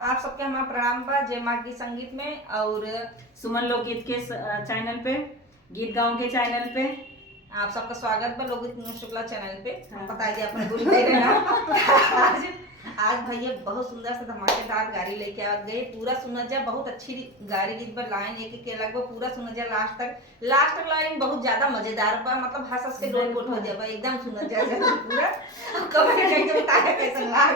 आप सबके हमारा प्रणाम बा। जय माँ की संगीत में और सुमन लोकगीत के चैनल पे, गीत गाँव के चैनल पे आप सबका स्वागत बा लोकगीत शुक्ला चैनल पे। हाँ। बता दिया अपन भूल गए ना। आज भैया बहुत सुंदर से धमाकेदार गाड़ी लेके आ गए। पूरा सुना जा, बहुत अच्छी गाड़ी गीत पर लाइन एक एक के लगभग पूरा सुना जा लास्ट तक। लास्ट लाइन बहुत ज्यादा मजेदार बा, मतलब हंस हंस के लोट पोट हो जाबा, एकदम सुना जा पूरा। कमेंट करके बताया कैसा लगा।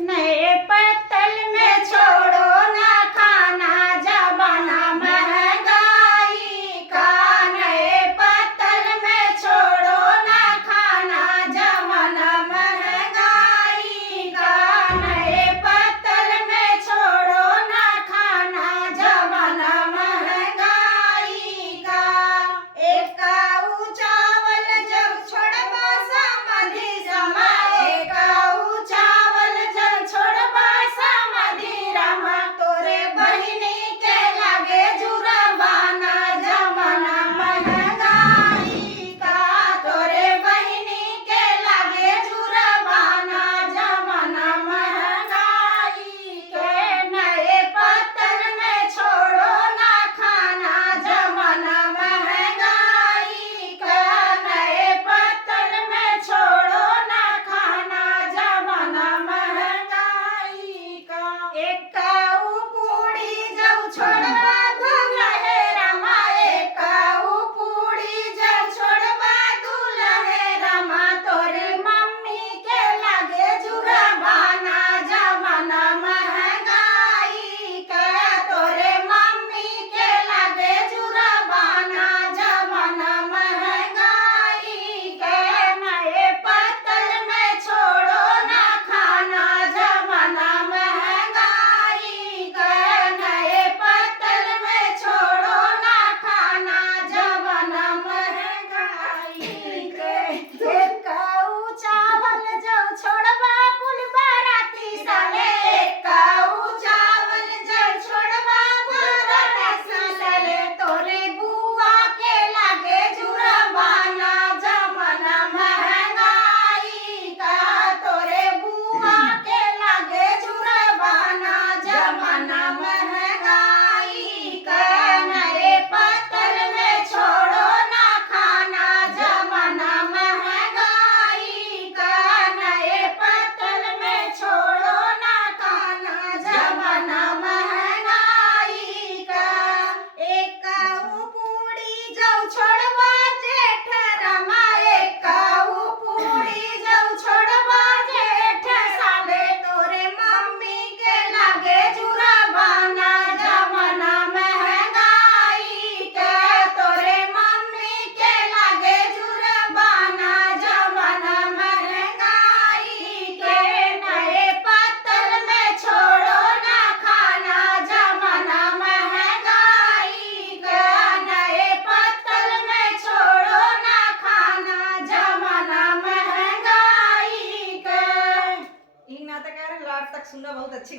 नए पत्तल में छोड़ो ना खाना, जमाना महंगाई का। नए पत्तल में छोड़ो ना खाना, जमाना महंगाई का। नए पत्तल में छोड़ो ना खाना, जमाना महंगाई का। एक काऊ चावल जब छोड़बा समधि समय, एक काऊ चावल जब छोड़बा समधि रमा, तोरे बहिनी के लागे जुरबाना, जमाना महंगाई का। तोरे बहिनी के लागे जुरबाना, जमाना महंगाई के। नए पत्तल में छोड़ो ना खाना, जमाना महंगाई का। नए पत्तल में छोड़ो ना खाना, जमाना महंगाई का। एक काऊ पूड़ी जब छोड़बा दुल्हे रमा, एक काऊ पूड़ी जब छोड़बा दुल्हे रमा, तोरे मम्मी के लागे जुरबाना, जमाना महंगाई का। तोरे मम्मी के लागे जुरबाना, जमाना महंगाई के। नए पत्तल में छोड़ो ना खाना, जमाना महंगाई का। नए पत्तल में छोड़ो ना खाना, जमाना महंगाई के। एक काऊ चावल जब छोड़बा कुल बाराती साले, एक काऊ चावल जब छोड़बा कुल बाराती साले, तोरे बुआ के लागे जुरबाना, जमाना महंगाई का। तोरे बुआ के लागे जुरबाना, जमाना महंगाई का। नए पत्तल में छोड़ो ना खाना, जमाना महंगाई का। नए पत्तल में छोड़ो ना खाना, जमाना महंगाई का। एक काऊ पूड़ी जब छोड़बा जेठ रमा, एक काऊ पूड़ी जब छोड़बा जेठ साले, तोरे मम्मी के लागे जुरबाना, जमाना महंगाई के। तोरे मम्मी के लागे जुरबाना, जमाना महंगाई के। नए पत्तल में छोड़ो ना खाना, जमाना महंगाई का। नए पत्तल में छोड़ो ना खाना, जमाना महंगाई का। ई नाटक लास्ट तक सुना, बहुत अच्छी